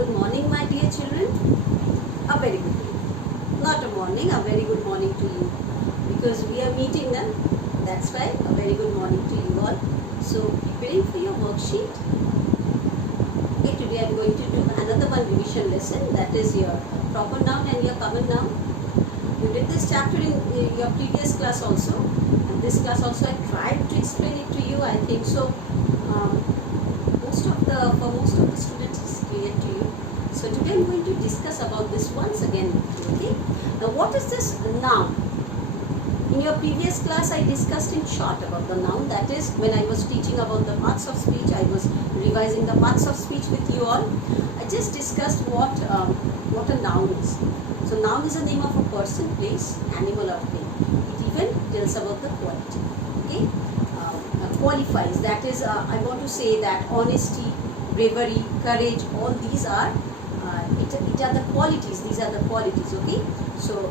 Good morning, my dear children. A very good day. Not a morning, a very good morning to you. Because we are meeting now. That's right, a very good morning to you all. So, preparing for your worksheet. Okay, today I am going to do another one revision lesson. That is your proper noun and your common noun. You did this chapter in your previous class also. And this class also I tried to explain it to you. I think so. For most of the students it's clear to you. So today I'm going to discuss about this once again with you. Okay. Now what is this noun? In your previous class I discussed in short about the noun. That is, when I was teaching about the parts of speech, I was revising the parts of speech with you all. I just discussed what a noun is. So noun is a name of a person, place, animal or thing. It even tells about the quality. Okay. Qualifies, that is, I want to say that honesty, bravery, courage, all these are it are the qualities. These are the qualities. Okay, so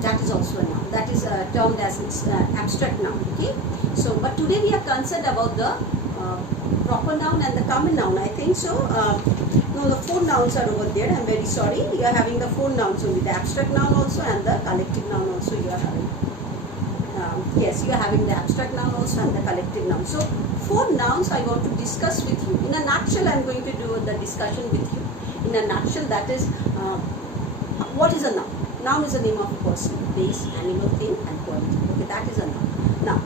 that is also a noun. That is termed as its abstract noun. Okay, so but today we are concerned about the proper noun and the common noun. I think so. No, the four nouns are over there. I'm very sorry. You are having the four nouns only. The abstract noun also and the collective noun also you are having. Yes, you are having the abstract noun also and the collective noun. So, four nouns I want to discuss with you. In a nutshell, I am going to do the discussion with you. In a nutshell, that is, what is a noun? Noun is a name of a person, place, animal, thing and quality. Okay, that is a noun. Now,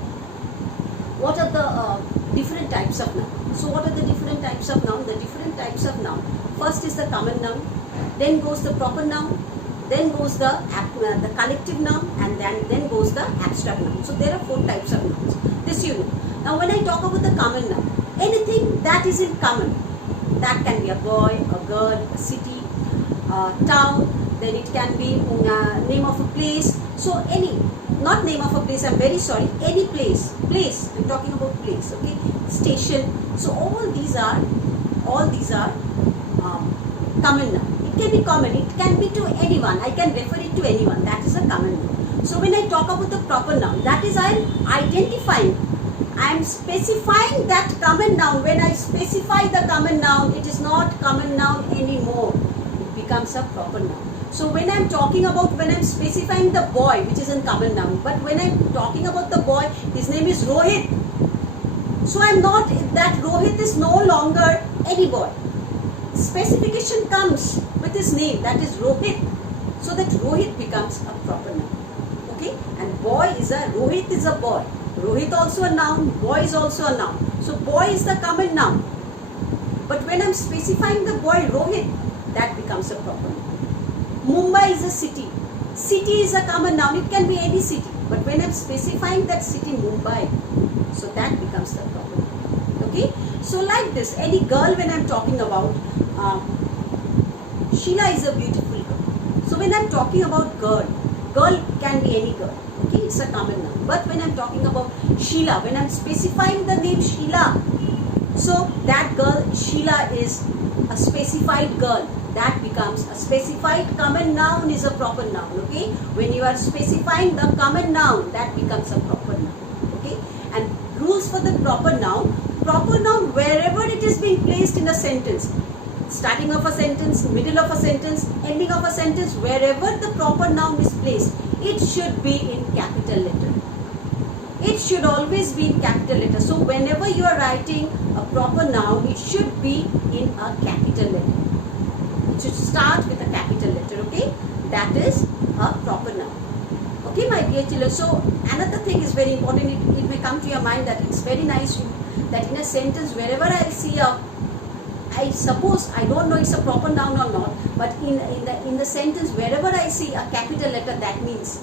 what are the different types of noun? So, what are the different types of noun? The different types of noun. First is the common noun, then goes the proper noun, then goes the collective noun, and then goes the abstract noun. So there are four types of nouns. This you know. Now when I talk about the common noun, anything that is in common, that can be a boy, a girl, a city, a town, then it can be name of a place. So any, not name of a place, I'm very sorry, any place, I'm talking about place, okay, station. So all these are common noun. Can be common, it can be to anyone, I can refer it to anyone, that is a common noun. So when I talk about the proper noun, that is I am identifying, I am specifying that common noun. When I specify the common noun, it is not common noun anymore, it becomes a proper noun. So when I am talking about, when I am specifying the boy, which is in common noun, but when I am talking about the boy, his name is Rohit. So I am not, that Rohit is no longer any boy. Specification comes with his name, that is Rohit, so that Rohit becomes a proper noun. Okay, and boy is Rohit is a boy. Rohit also a noun, boy is also a noun. So boy is the common noun. But when I'm specifying the boy Rohit, that becomes a proper noun. Mumbai is a city. City is a common noun, it can be any city. But when I'm specifying that city Mumbai, so that becomes the proper noun. Okay, so like this, any girl when I'm talking about, Sheila is a beautiful girl. So when I'm talking about girl can be any girl. Okay, it's a common noun. But when I'm talking about Sheila, when I'm specifying the name Sheila, so that girl Sheila is a specified girl. That becomes a specified common noun is a proper noun. Okay, when you are specifying the common noun, that becomes a proper noun. Okay, and rules for the proper noun. Proper noun, wherever it is being placed in a sentence, starting of a sentence, middle of a sentence, ending of a sentence, wherever the proper noun is placed, it should be in capital letter. It should always be in capital letter. So whenever you are writing a proper noun, it should be in a capital letter. It should start with a capital letter. Okay, that is a proper noun. Okay, my dear children. So another thing is very important. It may come to your mind that it's very nice that in a sentence, wherever I see I suppose, I don't know it's a proper noun or not, but in the sentence, wherever I see a capital letter, that means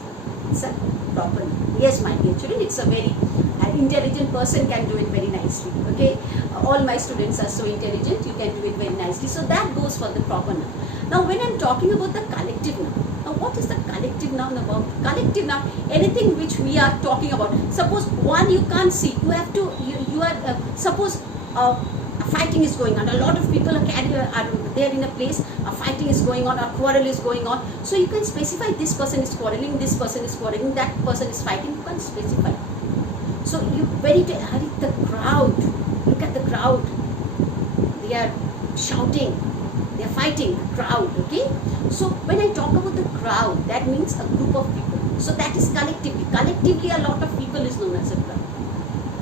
it's a proper noun. Yes, my dear children, it's a very intelligent person can do it very nicely. Okay, all my students are so intelligent, you can do it very nicely. So that goes for the proper noun. Now when I'm talking about the collective noun, now what is the collective noun about? Collective noun, anything which we are talking about. Suppose one you can't see, you have to, you are, suppose fighting is going on, a lot of people are there in a place, a fighting is going on, a quarrel is going on. So you can specify this person is quarreling, this person is quarreling, that person is fighting, you can specify. So you the crowd, look at the crowd, they are shouting, They're fighting, a crowd, okay? So when I talk about the crowd, that means a group of people. So that is collectively. Collectively, a lot of people is known as a crowd.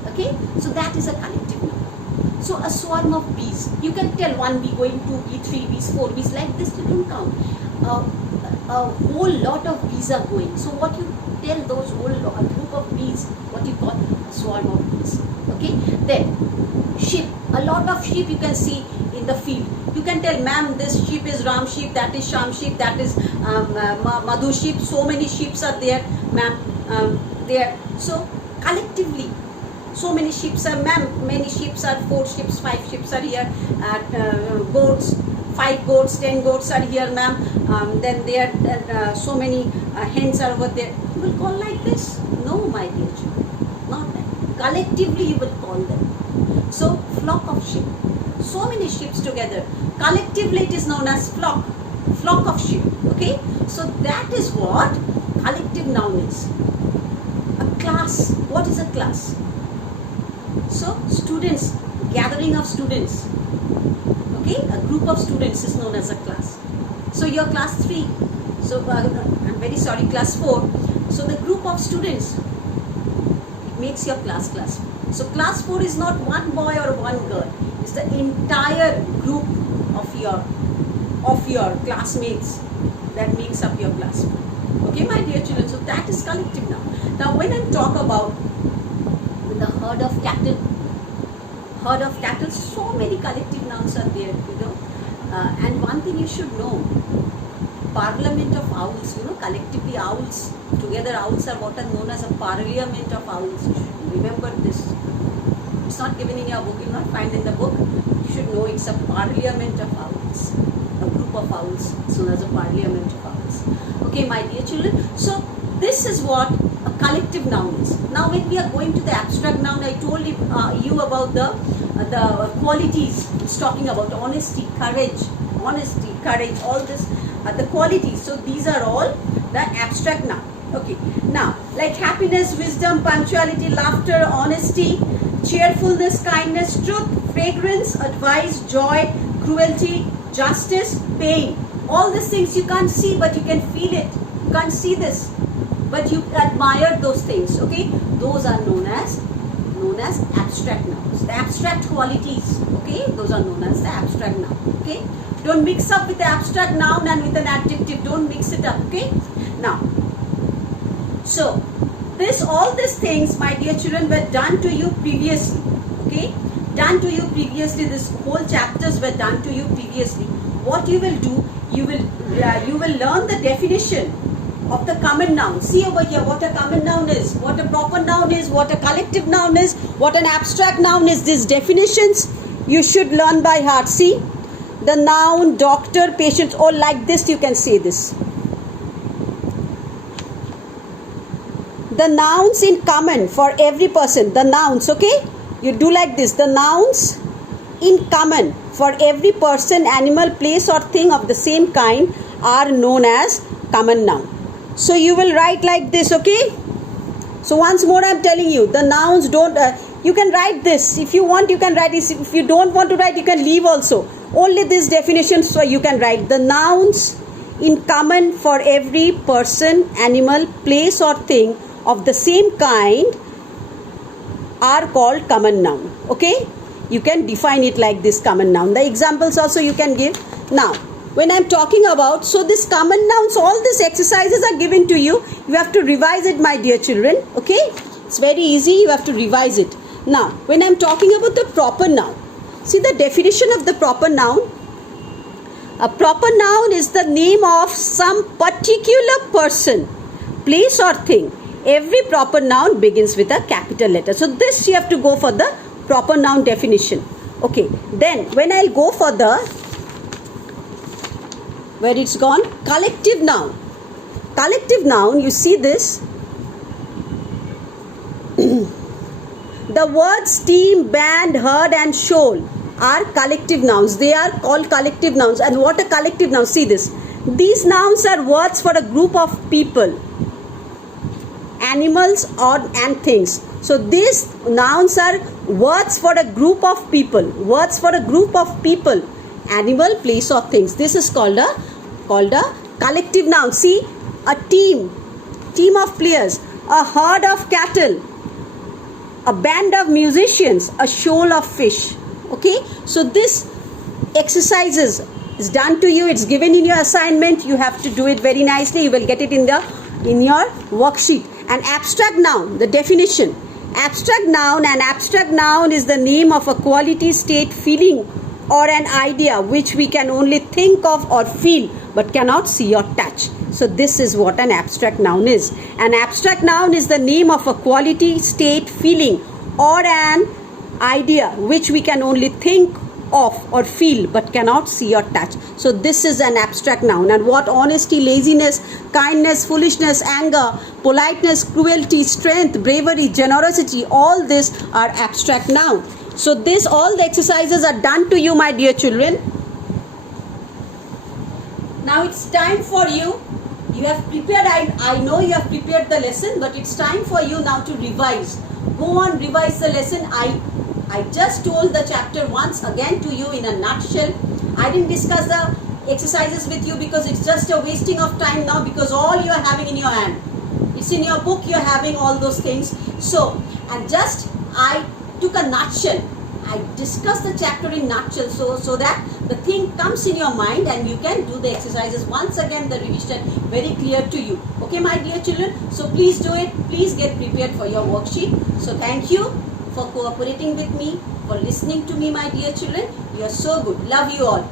Okay? So that is a collective noun. So a swarm of bees. You can tell 1 bee going 2 bee, 3 bees, 4 bees. Like this, you don't count. A whole lot of bees are going. So what you tell those a group of bees, what you call a swarm of bees. Okay? Then sheep. A lot of sheep you can see in the field. You can tell, ma'am, this sheep is Ram sheep, that is Sham sheep, that is Madhu sheep. So many sheep are there, ma'am. There. So collectively, so many sheep are, ma'am. Many sheep are 4 sheep, 5 sheep are here. Goats, 5 goats, 10 goats are here, ma'am. Then there are so many hens are over there. You will call like this? No, my dear children, not that. Collectively, you will call them. So flock of sheep. So many sheep together. Collectively it is known as flock. Flock of sheep. Okay? So that is what collective noun is. A class. What is a class? So students. Gathering of students. Okay? A group of students is known as a class. So your class 3. So I'm very sorry, class 4. So the group of students, it makes your class 4. So class 4 is not one boy or one girl. It's the entire group of your classmates that makes up your class 4. Okay, my dear children. So that is collective noun. Now when I talk about the herd of cattle, so many collective nouns are there, you know. And one thing you should know, parliament of owls, you know, collectively owls, together owls are what are known as a parliament of owls. You should remember this. It's not given in your book, you will not find in the book. You should know it's a parliament of owls. A group of owls, so as a parliament of owls. Okay, my dear children. So this is what a collective noun is. Now when we are going to the abstract noun, I told you about the qualities. It's talking about honesty, courage, all this, the qualities. So these are all the abstract noun. Okay. Now, like happiness, wisdom, punctuality, laughter, honesty, cheerfulness, kindness, truth, fragrance, advice, joy, cruelty, justice, pain. All these things you can't see, but you can feel it. You can't see this, but you admire those things. Okay, those are known as abstract nouns. The abstract qualities. Okay, those are known as the abstract noun. Okay, don't mix up with the abstract noun and with an adjective. Don't mix it up. Okay, now. So, all these things, my dear children, were done to you previously. Okay, done to you previously. This whole chapters were done to you previously. What you will do, you will learn the definition of the common noun. See over here what a common noun is, what a proper noun is, what a collective noun is, what an abstract noun is. These definitions you should learn by heart. See, the noun, doctor, patient, or like this you can say this. The nouns in common for every person. The nouns, okay? You do like this. The nouns in common for every person, animal, place or thing of the same kind are known as common noun. So you will write like this, okay? So once more I am telling you, the nouns don't, you can write this. If you want, you can write this. If you don't want to write, you can leave also. Only this definition, so you can write the nouns in common for every person, animal, place or thing of the same kind are called common noun. Okay, you can define it like this, common noun. The examples also you can give. Now when I'm talking about, so this common nouns, all these exercises are given to you. You have to revise it, my dear children. Okay, it's very easy. You have to revise it. Now when I'm talking about the proper noun, see the definition of the proper noun. A proper noun is the name of some particular person, place or thing. Every proper noun begins with a capital letter. So this you have to go for the proper noun definition. Okay, then when I'll go for the, where it's gone, collective noun. Collective noun, you see this. The words team, band, herd and shoal are collective nouns. They are called collective nouns. And what a collective noun? See this. These nouns are words for a group of people, animals and things. So these nouns are words for a group of people. Words for a group of people, animal, place or things. This is called a collective noun. See, a team of players, a herd of cattle, a band of musicians, a shoal of fish. Okay, so this exercises is done to you. It's given in your assignment. You have to do it very nicely. You will get it in your worksheet. An abstract noun, the definition. Abstract noun, an abstract noun is the name of a quality, state, feeling or an idea which we can only think of or feel but cannot see or touch. So this is what an abstract noun is. An abstract noun is the name of a quality, state, feeling or an idea which we can only think of or feel but cannot see or touch. So this is an abstract noun. And what honesty, laziness, kindness, foolishness, anger, politeness, cruelty, strength, bravery, generosity, all this are abstract noun. So this, all the exercises are done to you, my dear children. Now it's time for you. You have prepared, I know you have prepared the lesson, but it's time for you now to revise. Go on, revise the lesson. I just told the chapter once again to you in a nutshell. I didn't discuss the exercises with you because it's just a wasting of time now, because all you are having in your hand. It's in your book, you are having all those things. So, and just I took a nutshell. I discussed the chapter in nutshell so that the thing comes in your mind and you can do the exercises once again, the revision very clear to you. Okay, my dear children? So please do it. Please get prepared for your worksheet. So thank you for cooperating with me, for listening to me, my dear children. You are so good. Love you all.